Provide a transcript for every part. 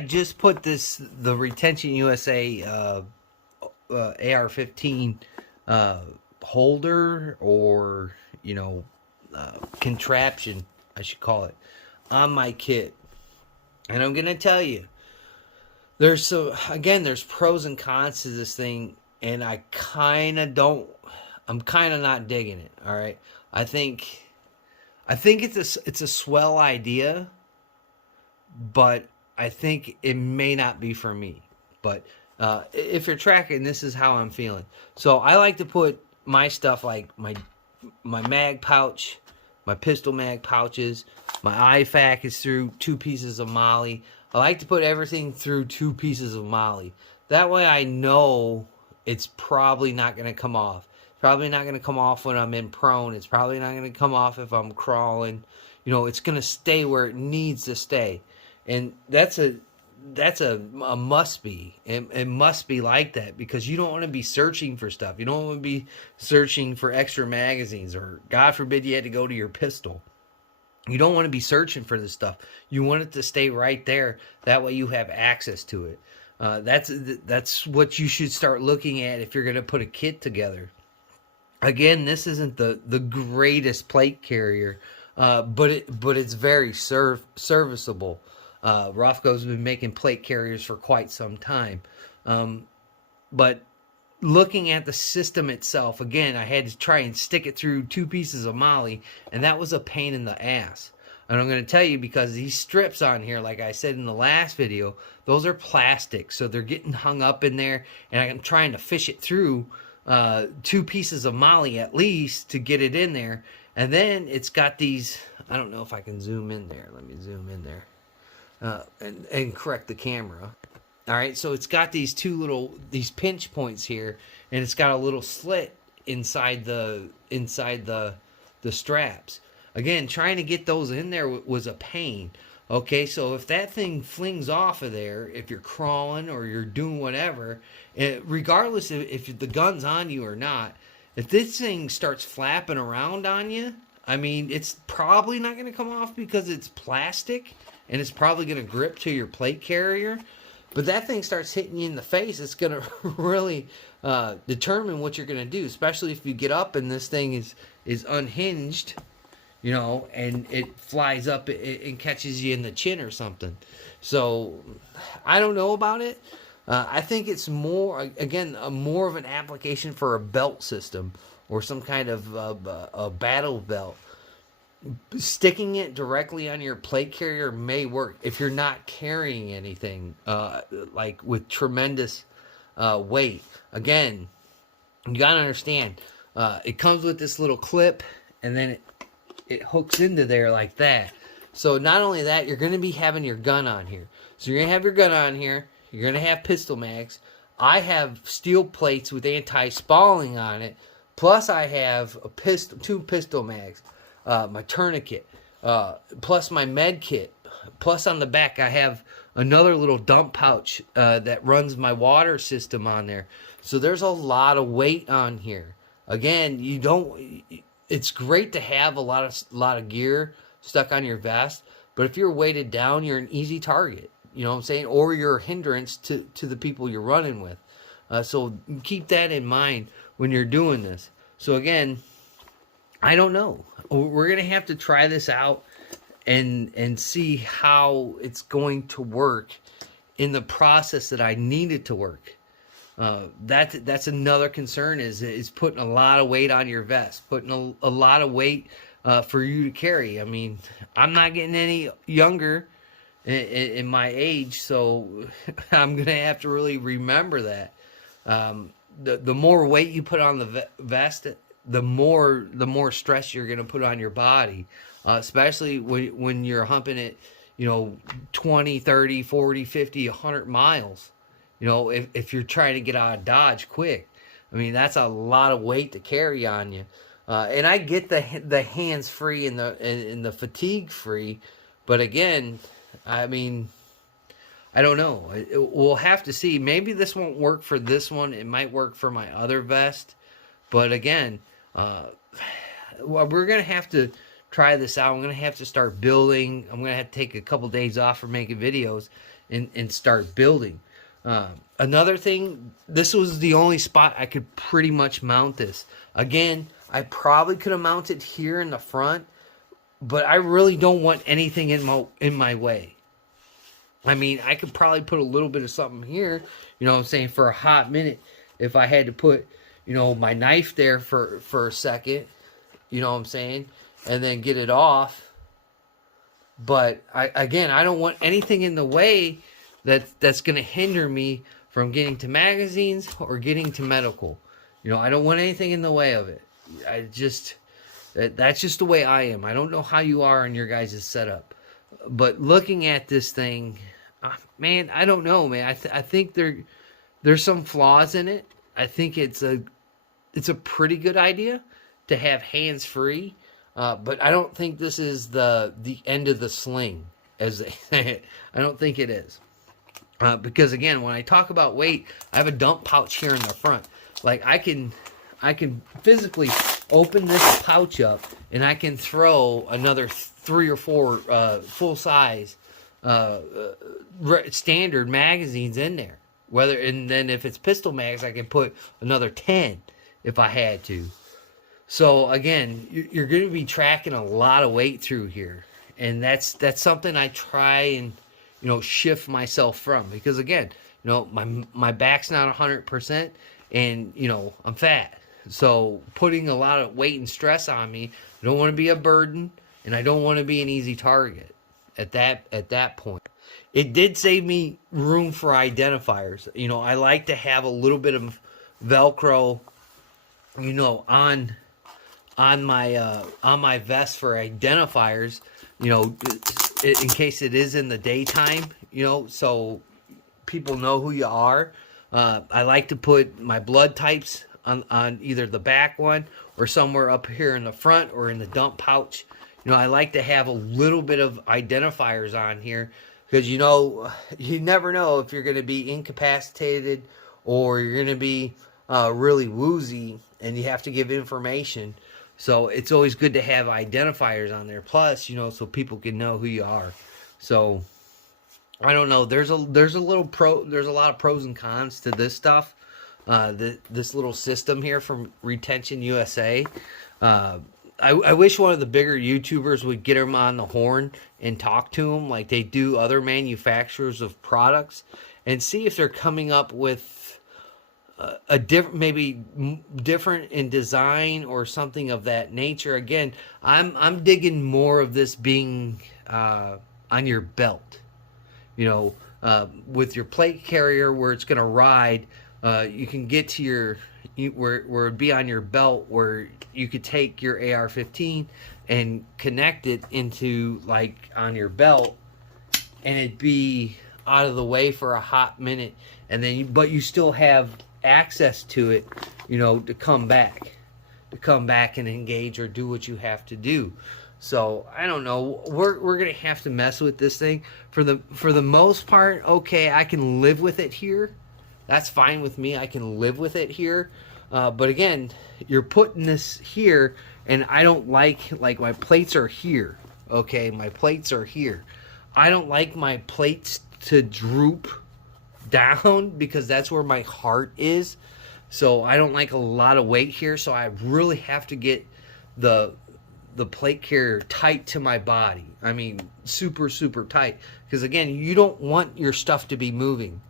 I just put the Retention USA AR-15 holder, or contraption, I should call it, on my kit. And I'm gonna tell you, there's pros and cons to this thing, and I'm kind of not digging it. All right, I think it's a swell idea, but I think it may not be for me. But if you're tracking, this is how I'm feeling. So I like to put my stuff, like my mag pouch, my pistol mag pouches, my IFAK is through 2 pieces of MOLLE. I like to put everything through 2 pieces of MOLLE. That way I know it's probably not going to come off. It's probably not going to come off when I'm in prone. It's probably not going to come off if I'm crawling. It's going to stay where it needs to stay. And that's a must be. It must be like that, because you don't want to be searching for stuff. You don't want to be searching for extra magazines, or God forbid you had to go to your pistol. You don't want to be searching for this stuff. You want it to stay right there. That way you have access to it. That's what you should start looking at if you're going to put a kit together. Again, this isn't the greatest plate carrier, but it's very serviceable. Rothko's been making plate carriers for quite some time. But looking at the system itself, again, I had to try and stick it through 2 pieces of MOLLE, and that was a pain in the ass. And I'm going to tell you, because these strips on here, like I said in the last video, those are plastic, so they're getting hung up in there, and I'm trying to fish it through 2 pieces of MOLLE at least to get it in there. And then it's got these, I don't know if I can zoom in there. Let me zoom in there. And correct the camera. All right, so it's got these these pinch points here, and it's got a little slit inside the straps. Again, trying to get those in there was a pain. Okay, so if that thing flings off of there, if you're crawling or you're doing whatever, regardless if the gun's on you or not, if this thing starts flapping around on you, I mean, it's probably not going to come off because it's plastic, and it's probably going to grip to your plate carrier. But that thing starts hitting you in the face, it's going to really determine what you're going to do, especially if you get up and this thing is unhinged, and it flies up and catches you in the chin or something. So I don't know about it. I think it's more of an application for a belt system or some kind of a battle belt. Sticking it directly on your plate carrier may work if you're not carrying anything like with tremendous weight. Again, you gotta understand, it comes with this little clip, and then it hooks into there like that. So not only that, you're going to be having your gun on here. So you're going to have your gun on here. You're going to have pistol mags. I have steel plates with anti-spalling on it. Plus I have 2 pistol mags. My tourniquet. Plus my med kit. Plus on the back I have another little dump pouch that runs my water system on there. So there's a lot of weight on here. Again, it's great to have a lot of gear stuck on your vest, but if you're weighted down, you're an easy target. You know what I'm saying? Or you're a hindrance to the people you're running with. So keep that in mind when you're doing this. So again, I don't know. We're going to have to try this out and see how it's going to work in the process that I need it to work. That's another concern is putting a lot of weight on your vest, putting a lot of weight for you to carry. I mean, I'm not getting any younger in my age, so I'm going to have to really remember that. The more weight you put on the vest, the more stress you're going to put on your body, especially when you're humping it, 20, 30, 40, 50, 100 miles. If you're trying to get out of Dodge quick, I mean, that's a lot of weight to carry on you. And I get the hands free and the fatigue free, but again, I mean, I don't know. We'll have to see. Maybe this won't work for this one. It might work for my other vest, but again, we're gonna have to try this out. I'm gonna have to start building. I'm gonna have to take a couple days off from making videos and start building. Another thing, this was the only spot I could pretty much mount this. Again, I probably could have mounted here in the front, but I really don't want anything in my way. I mean, I could probably put a little bit of something here, you know what I'm saying, for a hot minute. If I had to put, you know, my knife there for a second, you know what I'm saying, and then get it off. But I don't want anything in the way that's going to hinder me from getting to magazines or getting to medical. You know, I don't want anything in the way of it. That's just the way I am. I don't know how you are in your guys' setup. But looking at this thing, man, I don't know, man. I think there's some flaws in it. I think it's a pretty good idea to have hands free, but I don't think this is the end of the sling, as they say it. I don't think it is, because again, when I talk about weight, I have a dump pouch here in the front. Like I can physically open this pouch up and I can throw another 3 or 4 full size standard magazines in there. And then if it's pistol mags, I can put another 10 if I had to. So again, you're going to be tracking a lot of weight through here, and that's something I try and, you know, shift myself from, because again, you know, my back's not 100%, and you know, I'm fat. So putting a lot of weight and stress on me, I don't want to be a burden, and I don't want to be an easy target at that point. It did save me room for identifiers. You know, I like to have a little bit of Velcro, you know, on my vest for identifiers, you know, in case it is in the daytime, you know, so people know who you are. I like to put my blood types on either the back one or somewhere up here in the front or in the dump pouch. You know, I like to have a little bit of identifiers on here, because, you know, you never know if you're going to be incapacitated or you're going to be really woozy and you have to give information. So it's always good to have identifiers on there. Plus, you know, so people can know who you are. So I don't know. There's a lot of pros and cons to this stuff. This little system here from Retention USA. I wish one of the bigger YouTubers would get them on the horn and talk to them like they do other manufacturers of products, and see if they're coming up with a different in design or something of that nature. Again, I'm digging more of this being on your belt, you know, with your plate carrier where it's going to ride. You can get to where it'd be on your belt, where you could take your AR-15 and connect it into, like, on your belt, and it'd be out of the way for a hot minute, and then but you still have access to it, you know, to come back and engage or do what you have to do. So I don't know. We're gonna have to mess with this thing for the most part. Okay, I can live with it here. That's fine with me. I can live with it here. But again, you're putting this here, and I don't like my plates are here. Okay, my plates are here. I don't like my plates to droop down, because that's where my heart is. So I don't like a lot of weight here. So I really have to get the plate carrier tight to my body. I mean, super, super tight. Because again, you don't want your stuff to be moving.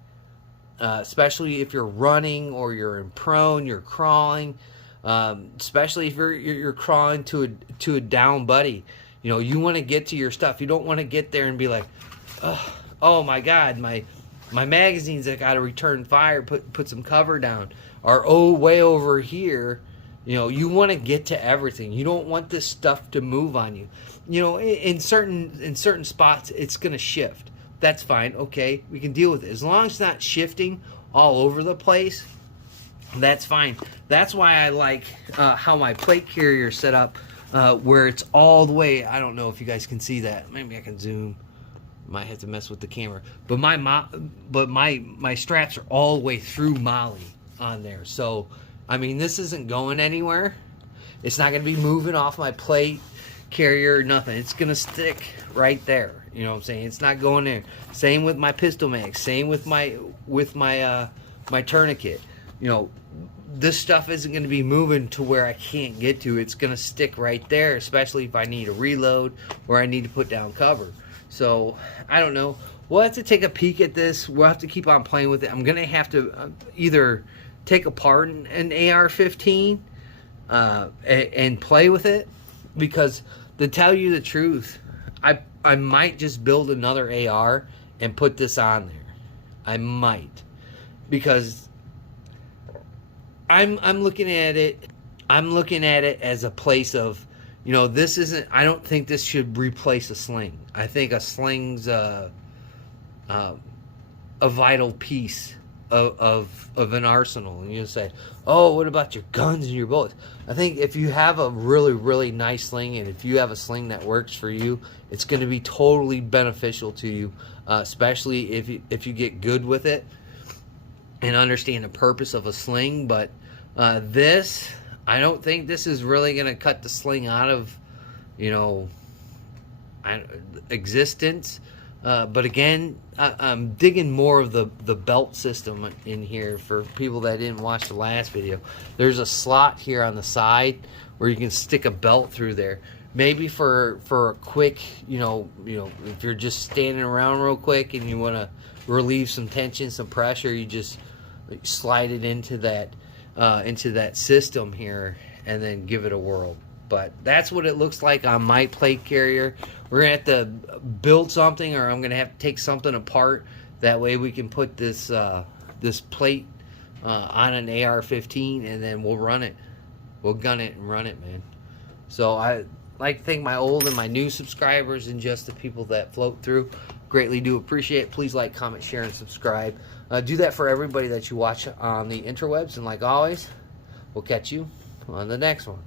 Especially if you're running or you're in prone, you're crawling. Especially if you're crawling to a down buddy. You know, you want to get to your stuff. You don't want to get there and be like, oh my God, my magazines that got to return fire, put some cover down, or way over here. You know, you want to get to everything. You don't want this stuff to move on you. You know, in certain spots, it's going to shift. That's fine. Okay, we can deal with it. As long as it's not shifting all over the place, that's fine. That's why I like how my plate carrier is set up, where it's all the way. I don't know if you guys can see that. Maybe I can zoom. Might have to mess with the camera. But my straps are all the way through Molly on there. So, I mean, this isn't going anywhere. It's not going to be moving off my plate. carrier, nothing. It's gonna stick right there. You know what I'm saying? It's not going there. Same with my pistol mag. Same with my my tourniquet. You know, this stuff isn't going to be moving to where I can't get to. It's going to stick right there, especially if I need a reload or I need to put down cover. So I don't know. We'll have to take a peek at this. We'll have to keep on playing with it. I'm going to have to either take apart an AR-15 and play with it, because to tell you the truth, I might just build another AR and put this on there. I might, because I'm looking at it. I'm looking at it as a place of, you know, this isn't. I don't think this should replace a sling. I think a sling's a vital piece of an arsenal. And you say, oh, what about your guns and your bullets? I think if you have a really, really nice sling, and if you have a sling that works for you, it's going to be totally beneficial to you, especially if you get good with it and understand the purpose of a sling. But this, I don't think this is really going to cut the sling out of, you know, existence. But again, I'm digging more of the belt system in here. For people that didn't watch the last video, there's a slot here on the side where you can stick a belt through there. Maybe for a quick, you know, if you're just standing around real quick and you want to relieve some tension, some pressure, you just slide it into that system here and then give it a whirl. But that's what it looks like on my plate carrier. We're going to have to build something, or I'm going to have to take something apart. That way we can put this this plate on an AR-15, and then we'll run it. We'll gun it and run it, man. So I like to thank my old and my new subscribers, and just the people that float through. Greatly do appreciate it. Please like, comment, share, and subscribe. Do that for everybody that you watch on the interwebs. And like always, we'll catch you on the next one.